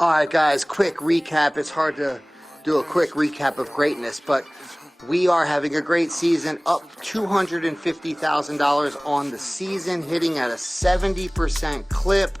All right, guys, quick recap. It's hard to do a quick recap of greatness, but we are having a great season, up $250,000 on the season, hitting at a 70% clip.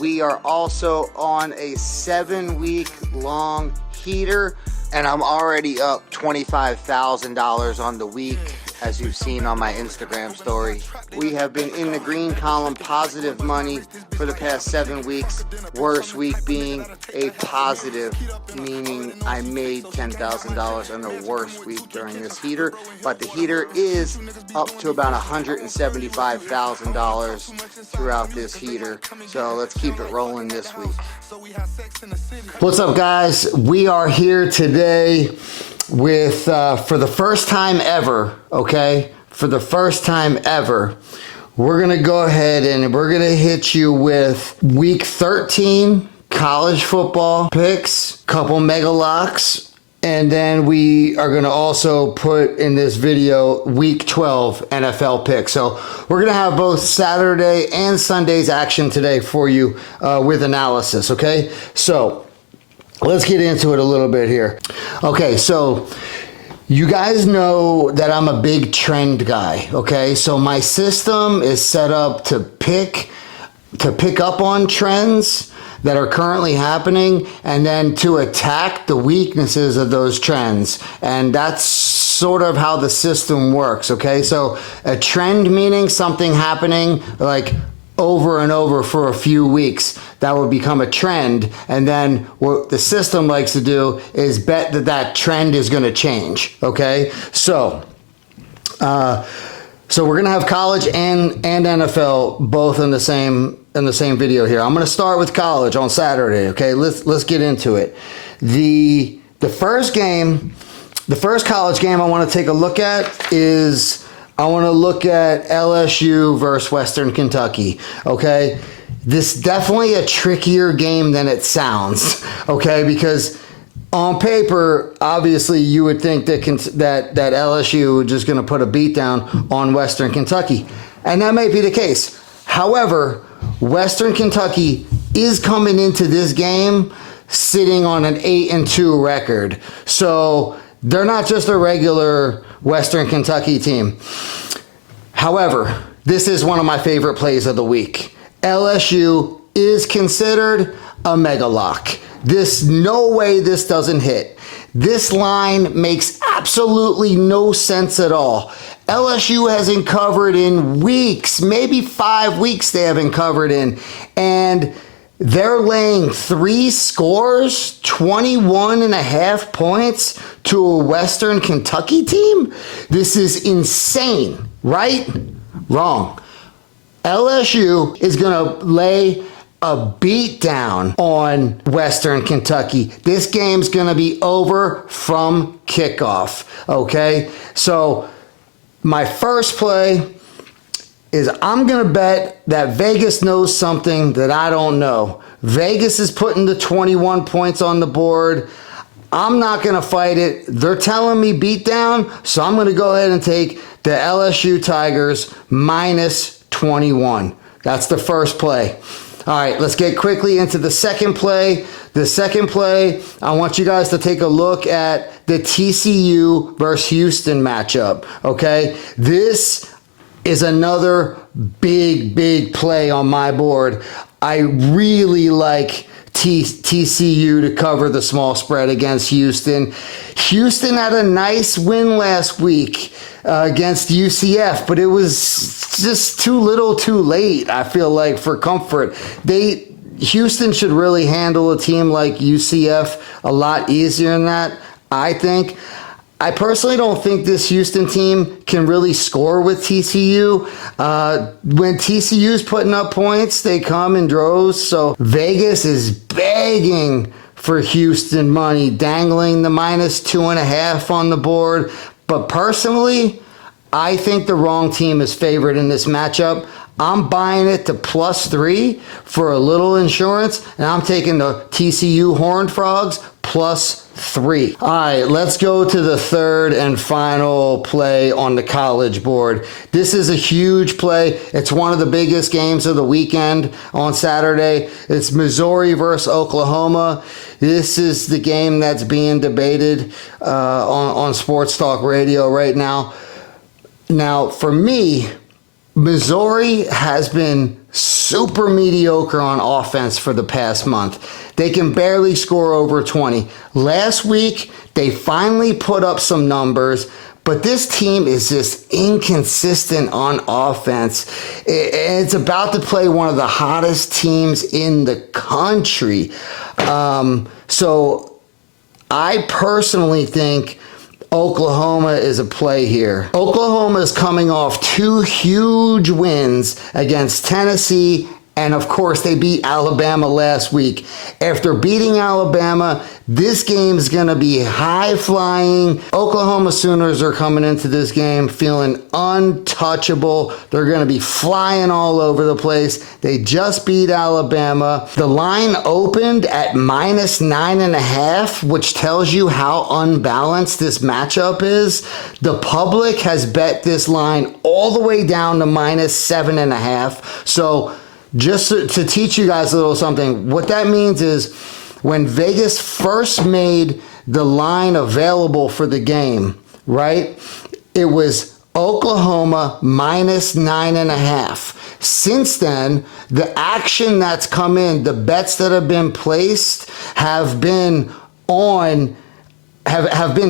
We are also on a 7-week long heater, and I'm already up $25,000 on the week, as you've seen on my Instagram story. We have been in the green column, positive money for the past 7 weeks. Worst week being a positive, meaning I made $10,000 on the worst week during this heater. But the heater is up to about $175,000 throughout this heater. So let's keep it rolling this week. What's up, guys? We are here today with, for the first time ever, okay? For the first time ever, we're going to go ahead and we're going to hit you with week 13 college football picks, couple mega locks, and then we are going to also put in this video week 12 NFL picks. So we're going to have both Saturday and Sunday's action today for you with analysis, okay? So let's get into it a little bit here. Okay, so you guys know that I'm a big trend guy, okay? So my system is set up to pick up on trends that are currently happening and then to attack the weaknesses of those trends. And that's sort of how the system works, okay? So a trend meaning something happening like over and over for a few weeks, that would become a trend. And then what the system likes to do is bet that that trend is going to change. Okay, so we're going to have college and NFL both in the same video here. I'm going to start with college on Saturday. Okay, let's get into it. The first college game I want to take a look at is, I want to look at LSU versus Western Kentucky, okay? This is definitely a trickier game than it sounds, okay? Because on paper, obviously, you would think that LSU is just going to put a beat down on Western Kentucky, and that may be the case. However, Western Kentucky is coming into this game sitting on an 8-2 record, so they're not just a regular Western Kentucky team. However, this is one of my favorite plays of the week. LSU is considered a mega lock. No way this doesn't hit. This line makes absolutely no sense at all. LSU hasn't covered in weeks, maybe 5 weeks they haven't covered in, and they're laying 3 scores, 21.5 points to a Western Kentucky team? This is insane, right? Wrong. LSU is going to lay a beat down on Western Kentucky. This game's going to be over from kickoff, okay? So my first play is I'm going to bet that Vegas knows something that I don't know. Vegas is putting the 21 points on the board. I'm not going to fight it. They're telling me beat down, so I'm going to go ahead and take the LSU Tigers minus 21. That's the first play. All right, let's get quickly into the second play. The second play, I want you guys to take a look at the TCU versus Houston matchup, okay? This is another big play on my board. I really like TCU to cover the small spread against Houston. Houston had a nice win last week against UCF, but it was just too little too late, I feel like, for comfort. Houston should really handle a team like UCF a lot easier than that, I think. I personally don't think this Houston team can really score with TCU. When TCU's putting up points, they come in droves. So Vegas is begging for Houston money, dangling the minus 2.5 on the board. But personally, I think the wrong team is favored in this matchup. I'm buying it to +3 for a little insurance, and I'm taking the TCU Horned Frogs +3. All right, let's go to the third and final play on the college board. This is a huge play. It's one of the biggest games of the weekend on Saturday. It's Missouri versus Oklahoma. This is the game that's being debated on Sports Talk Radio right now. Now, for me, Missouri has been super mediocre on offense for the past month. They can barely score over 20. Last week, they finally put up some numbers, but this team is just inconsistent on offense. It's about to play one of the hottest teams in the country. So I personally think Oklahoma is a play here. Oklahoma is coming off 2 huge wins against Tennessee, and of course they beat Alabama last week. After beating Alabama, this game is going to be high flying. Oklahoma Sooners are coming into this game feeling untouchable. They're going to be flying all over the place. They just beat Alabama. The line opened at -9.5, which tells you how unbalanced this matchup is. The public has bet this line all the way down to -7.5. So just to teach you guys a little something, what that means is when Vegas first made the line available for the game, right, it was Oklahoma -9.5. Since then, the action that's come in, the bets that have been placed have been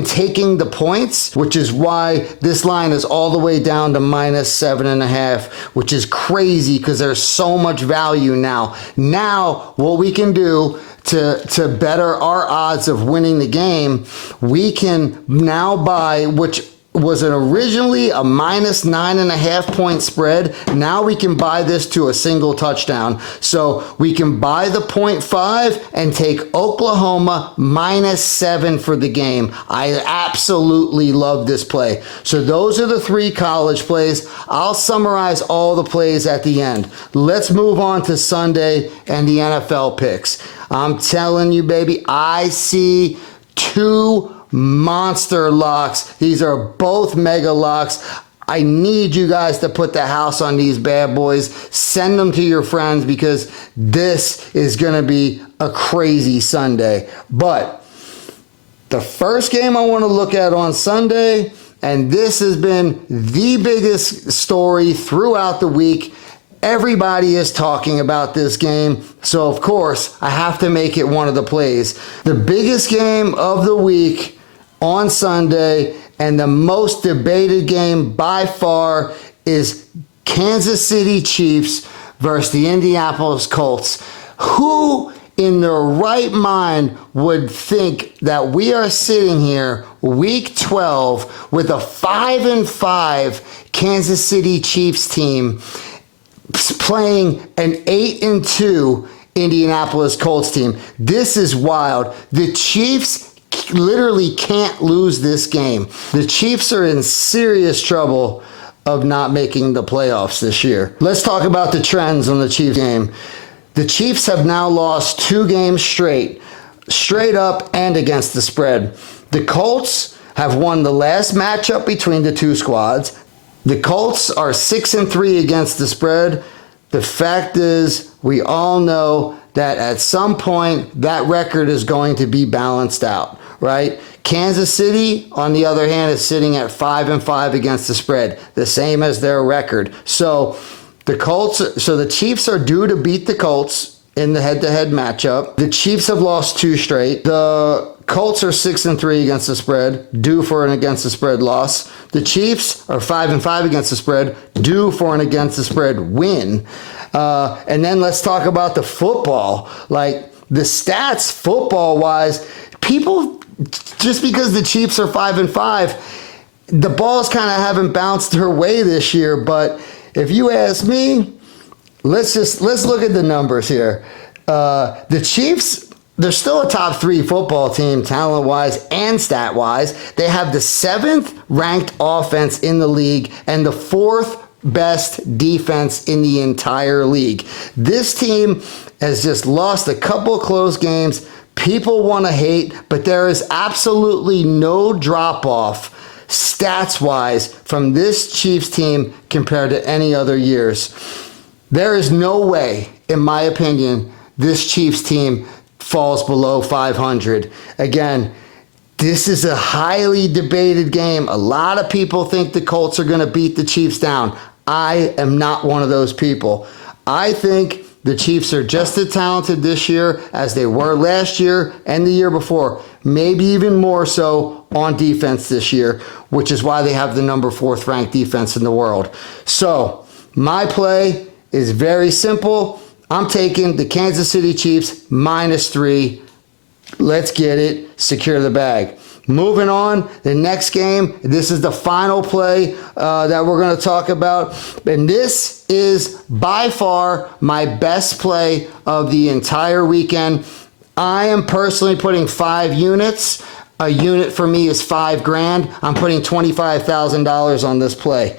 taking the points, which is why this line is all the way down to -7.5, which is crazy because there's so much value now. Now, what we can do to better our odds of winning the game, we can now buy, which was originally a -9.5 point spread. Now we can buy this to a single touchdown. So we can buy the 0.5 and take Oklahoma -7 for the game. I absolutely love this play. So those are the 3 college plays. I'll summarize all the plays at the end. Let's move on to Sunday and the NFL picks. I'm telling you, baby, I see 2 monster locks. These are both mega locks. I need you guys to put the house on these bad boys. Send them to your friends because this is going to be a crazy Sunday. But the first game I want to look at on Sunday, and this has been the biggest story throughout the week. Everybody is talking about this game, so of course I have to make it one of the plays. The biggest game of the week on Sunday and the most debated game by far is Kansas City Chiefs versus the Indianapolis Colts. Who in their right mind would think that we are sitting here week 12 with a 5-5 Kansas City Chiefs team playing an 8-2 Indianapolis Colts team? This is wild. The Chiefs literally can't lose this game. The Chiefs are in serious trouble of not making the playoffs this year. Let's talk about the trends on the Chiefs game. The Chiefs have now lost 2 games straight up and against the spread. The Colts have won the last matchup between the 2 squads. The Colts are 6-3 against the spread. The fact is, we all know that at some point that record is going to be balanced out, right? Kansas City, on the other hand, is sitting at 5-5 against the spread, the same as their record. So the Chiefs are due to beat the Colts in the head-to-head matchup. The Chiefs have lost 2 straight. The Colts are 6-3 against the spread, due for an against the spread loss. The Chiefs are 5-5 against the spread, due for an against the spread win. And then let's talk about the football. Like the stats, football-wise, people, just because the Chiefs are 5-5, the balls kind of haven't bounced their way this year. But if you ask me, let's look at the numbers here. The Chiefs, they're still a top 3 football team, talent-wise and stat-wise. They have the 7th ranked offense in the league and the 4th best defense in the entire league. This team has just lost a couple close games. People want to hate, but there is absolutely no drop-off stats-wise from this Chiefs team compared to any other years. There is no way, in my opinion, this Chiefs team falls below 500. Again, this is a highly debated game. A lot of people think the Colts are going to beat the Chiefs down. I am not one of those people. I think the Chiefs are just as talented this year as they were last year and the year before. Maybe even more so on defense this year, which is why they have the number 4th ranked defense in the world. So, my play is very simple. I'm taking the Kansas City Chiefs -3. Let's get it. Secure the bag. Moving on, the next game, this is the final play that we're going to talk about. And this is by far my best play of the entire weekend. I am personally putting 5 units. A unit for me is $5,000. I'm putting $25,000 on this play.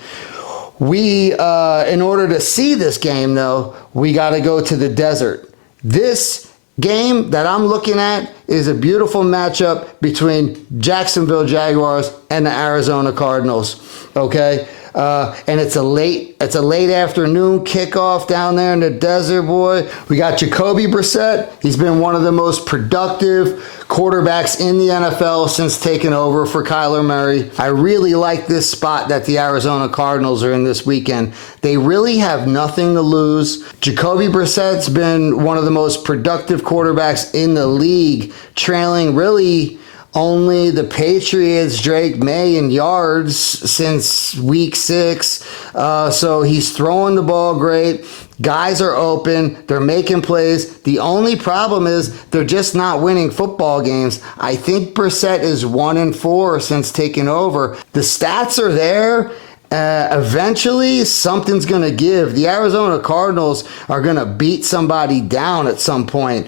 We, in order to see this game, though, we got to go to the desert. This game that I'm looking at is a beautiful matchup between Jacksonville Jaguars and the Arizona Cardinals. Okay, and it's a late afternoon kickoff down there in the desert, boy. We got Jacoby Brissett. He's been one of the most productive quarterbacks in the NFL since taking over for Kyler Murray. I really like this spot that the Arizona Cardinals are in this weekend. They really have nothing to lose. Jacoby Brissett's been one of the most productive quarterbacks in the league, trailing really only the Patriots, Drake May, in yards since week 6. So he's throwing the ball great. Guys are open. They're making plays. The only problem is they're just not winning football games. I think Brissett is 1-4 since taking over. The stats are there. Eventually, something's going to give. The Arizona Cardinals are going to beat somebody down at some point.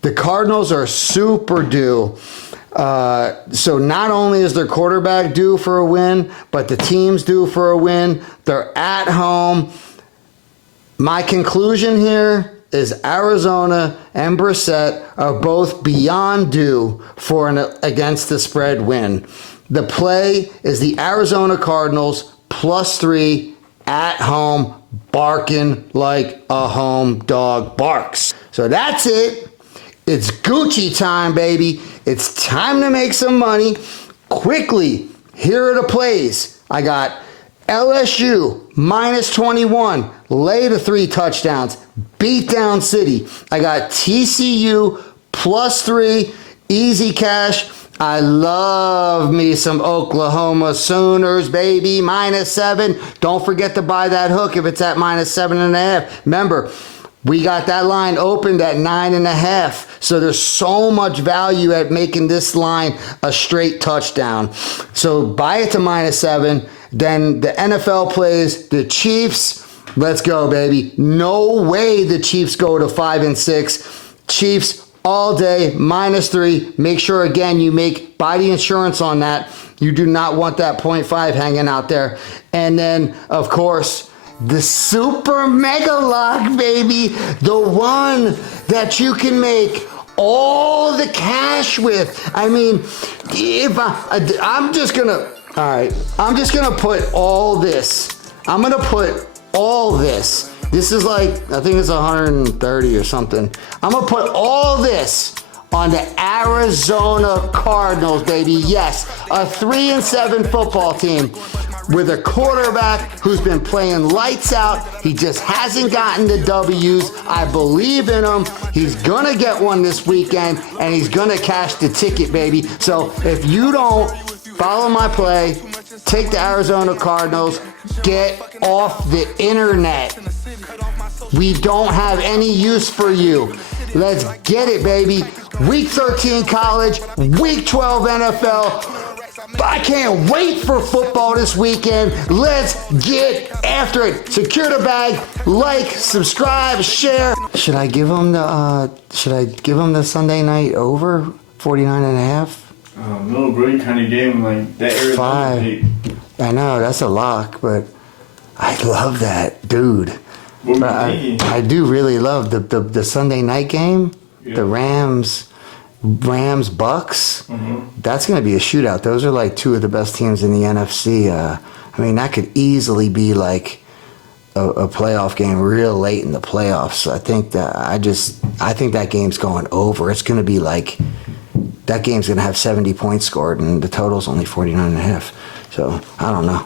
The Cardinals are super due. So not only is their quarterback due for a win, but the team's due for a win. They're at home. My conclusion here is Arizona and Brissett are both beyond due for an against the spread win. The play is the Arizona Cardinals +3 at home, barking like a home dog barks. So that's it. It's Gucci time, baby. It's time to make some money. Quickly, here are the plays. I got LSU -21, lay to 3 touchdowns, beat down City. I got TCU +3, easy cash. I love me some Oklahoma Sooners, baby, -7. Don't forget to buy that hook if it's at -7.5. Remember, we got that line opened at 9.5. So there's so much value at making this line a straight touchdown. So buy it to -7. Then the NFL plays the Chiefs. Let's go, baby. No way the Chiefs go to 5-6. Chiefs all day, -3. Make sure, again, buy the insurance on that. You do not want that 0.5 hanging out there. And then, of course, the super mega lock, baby. The one that you can make all the cash with. I mean, if I'm just going to put all this. I'm going to put all this. This is like, I think it's 130 or something. I'm going to put all this on the Arizona Cardinals, baby. Yes, a 3-7 football team with a quarterback who's been playing lights out. He just hasn't gotten the W's. I believe in him. He's going to get one this weekend, and he's going to cash the ticket, baby. So if you don't follow my play, take the Arizona Cardinals, get off the internet. We don't have any use for you. Let's get it, baby. Week 13 college, week 12 NFL. I can't wait for football this weekend. Let's get after it. Secure the bag, like, subscribe, share. Should I give them the Sunday night over 49.5? No, bro, you kind of gave him like that Arizona 5. I know, that's a lock, but I love that, dude. What were But you thinking? I do really love the Sunday night game, the Rams Bucks. That's going to be a shootout. Those are like two of the best teams in the NFC. I mean, that could easily be like a playoff game real late in the playoffs. I think that game's going over. It's going to be like that game's going to have 70 points scored, and the total's only 49.5. So I don't know.